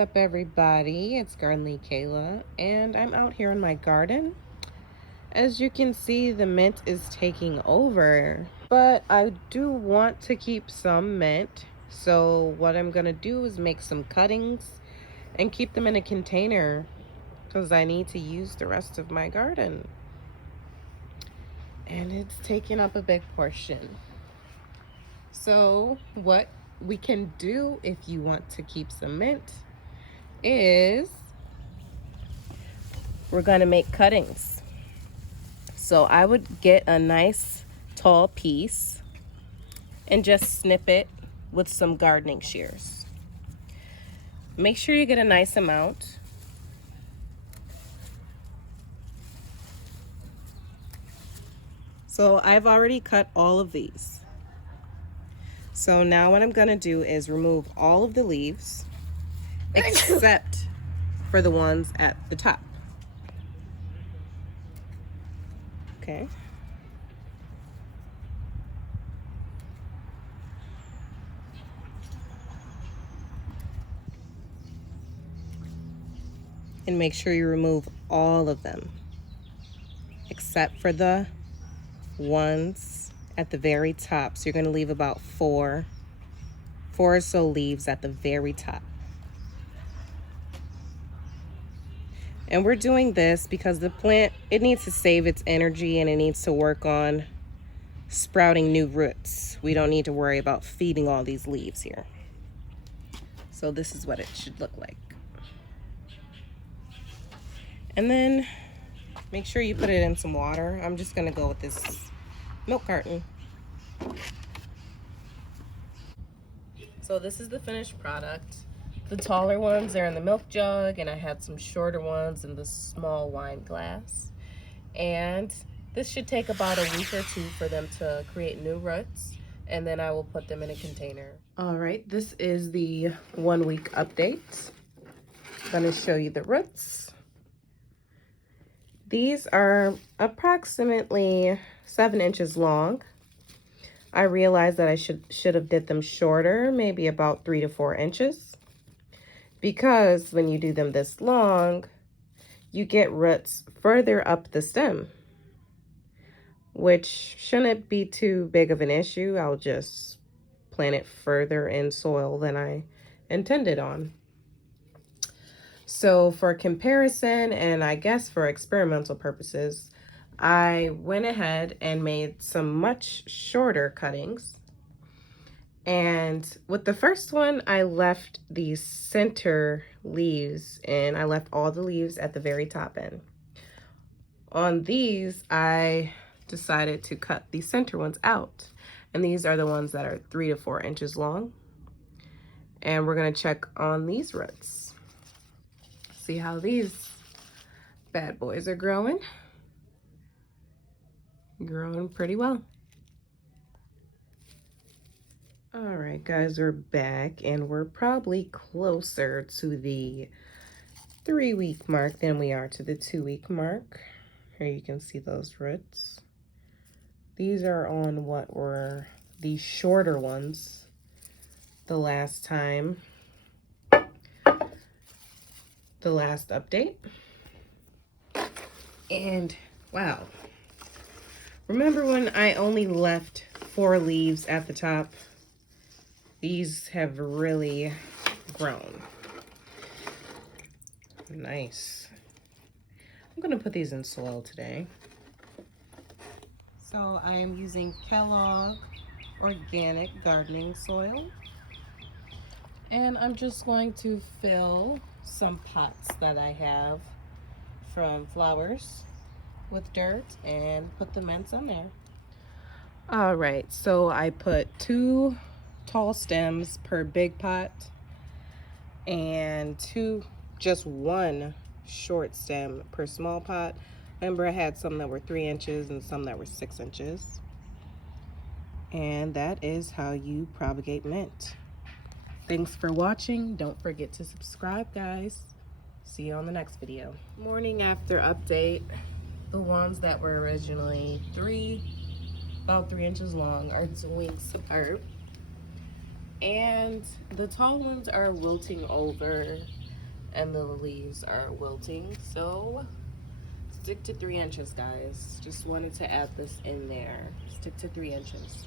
up, everybody? It's Gardenly Kayla, and I'm out here in my garden. As you can see, the mint is taking over, but I do want to keep some mint. So what I'm gonna do is make some cuttings and keep them in a container because I need to use the rest of my garden. And it's taking up a big portion. So what we can do if you want to keep some mint is we're gonna make cuttings. So I would get a nice tall piece and just snip it with some gardening shears. Make sure you get a nice amount. So I've already cut all of these. So now what I'm gonna do is remove all of the leaves except for the ones at the top. Okay. And make sure you remove all of them except for the ones at the very top. So you're going to leave about four or so leaves at the very top. And we're doing this because the plant, it needs to save its energy and it needs to work on sprouting new roots. We don't need to worry about feeding all these leaves here. So this is what it should look like. And then make sure you put it in some water. I'm just gonna go with this milk carton. So this is the finished product. The taller ones are in the milk jug, and I had some shorter ones in the small wine glass. And this should take about a week or two for them to create new roots, and then I will put them in a container. All right, this is the 1 week update. I'm gonna show you the roots. These are approximately 7 inches long. I realized that I should have did them shorter, maybe about 3 to 4 inches. Because when you do them this long, you get roots further up the stem, which shouldn't be too big of an issue. I'll just plant it further in soil than I intended on. So for comparison, and I guess for experimental purposes, I went ahead and made some much shorter cuttings. And with the first one, I left the center leaves and I left all the leaves at the very top end. On these, I decided to cut the center ones out. And these are the ones that are 3 to 4 inches long. And we're gonna check on these roots. See how these bad boys are growing. Growing pretty well. All right, guys, we're back and we're probably closer to the 3 week mark than we are to the 2 week mark. Here you can see those roots. These are on what were the shorter ones the last time, the last update. And wow, remember when I only left 4 leaves at the top? These have really grown. Nice. I'm gonna put these in soil today. So I am using Kellogg organic gardening soil. And I'm just going to fill some pots that I have from flowers with dirt and put the mints on there. All right, so I put 2 tall stems per big pot and just one short stem per small pot. Remember, I had some that were 3 inches and some that were 6 inches. And that is how you propagate mint. Thanks for watching. Don't forget to subscribe, guys. See you on the next video. Morning after update. The ones that were originally about 3 inches long are doing superb. And the tall ones are wilting over. and the leaves are wilting. So stick to 3 inches, guys. Just wanted to add this in there. Stick to 3 inches.